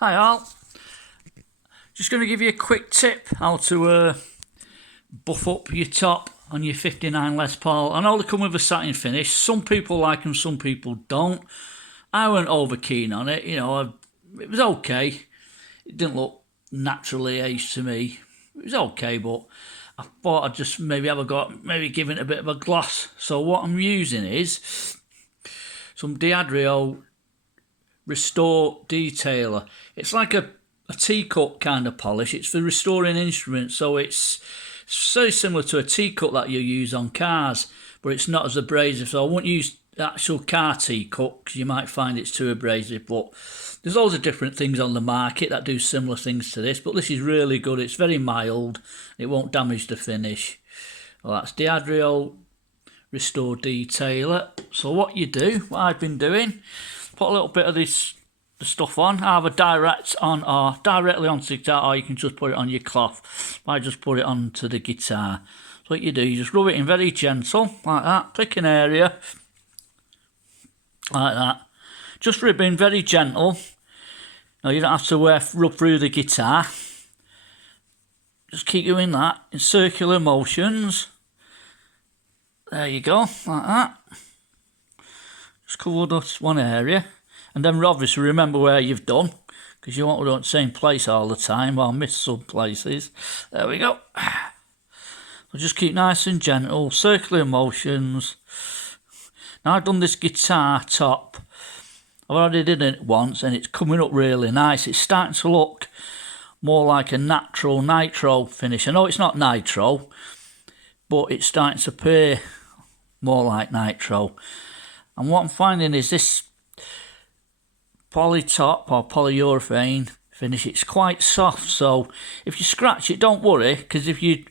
Hi all, just going to give you a quick tip how to buff up your top on your 59 Les Paul. I know they come with a satin finish, some people like them, some people don't. I weren't over keen on it, it was okay. It didn't look naturally aged to me. It was okay, but I thought I'd just maybe have a go at maybe giving it a bit of a gloss. So what I'm using is some Diadrio Restore Detailer. It's like a teacup kind of polish. It's for restoring instruments, so it's so similar to a teacup that you use on cars, but it's not as abrasive. So I won't use the actual car teacup because you might find it's too abrasive, but there's loads of different things on the market that do similar things to this, but this is really good. It's very mild. It won't damage the finish. Well, that's Diadrio Restore Detailer. So what you do, what I've been doing, put a little bit of the stuff on, either direct on or directly onto the guitar, or you can just put it on your cloth. I just put it onto the guitar. So what you do, you just rub it in very gentle, like that, pick an area, like that. Just rub in very gentle. Now you don't have to rub through the guitar. Just keep doing that in circular motions. There you go, like that. Just cover this one area, and then obviously remember where you've done, because you won't do it in the same place all the time, or miss some places. There we go. So just keep nice and gentle, circular motions. Now I've done this guitar top. I've already did it once, and it's coming up really nice. It's starting to look more like a natural nitro finish. I know it's not nitro, but it's starting to appear more like nitro. And what I'm finding is this poly top or polyurethane finish, it's quite soft, so if you scratch it, don't worry, because if you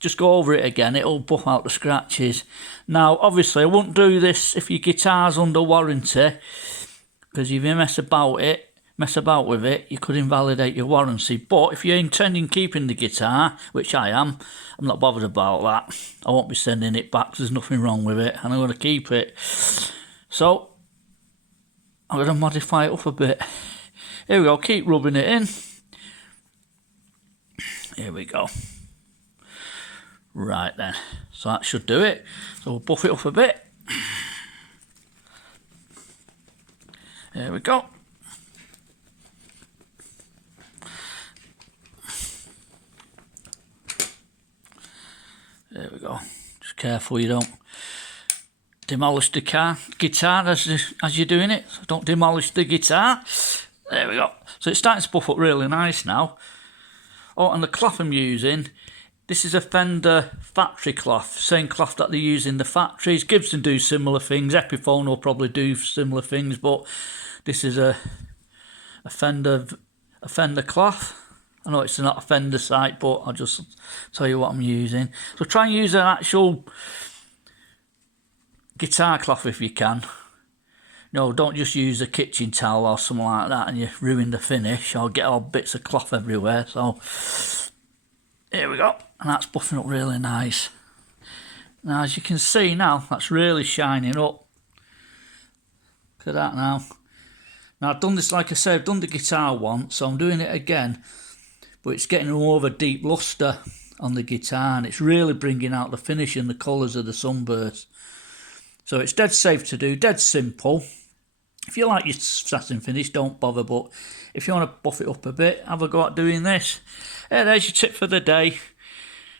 just go over it again, it'll buff out the scratches. Now obviously I wouldn't do this if your guitar's under warranty, because if you mess about with it, you could invalidate your warranty. But if you're intending keeping the guitar, which I am, I'm not bothered about that. I won't be sending it back, there's nothing wrong with it, and I'm going to keep it. So I'm going to modify it up a bit. Here we go, keep rubbing it in. Here we go. Right then, so that should do it. So we'll buff it up a bit. There we go. There we go. Just careful you don't demolish the guitar as you're doing it. So don't demolish the guitar. There we go. So it's starting to buff up really nice now. Oh, and the cloth I'm using, this is a Fender factory cloth. Same cloth that they use in the factories. Gibson do similar things. Ephiphone will probably do similar things, but this is a Fender cloth. I know it's not a Fender site, but I'll just tell you what I'm using. So try and use an actual guitar cloth if you can. No, don't just use a kitchen towel or something like that and you ruin the finish or get all bits of cloth everywhere. So here we go, and that's buffing up really nice. Now as you can see now, that's really shining up. Look at that now. Now I've done this, like I said, I've done the guitar once, so I'm doing it again, but it's getting more of a deep luster on the guitar, and it's really bringing out the finish and the colours of the sunburst. So it's dead safe to do, dead simple. If you like your satin finish, don't bother, but if you want to buff it up a bit, have a go at doing this. There's your tip for the day.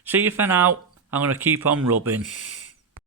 See you for now. I'm going to keep on rubbing.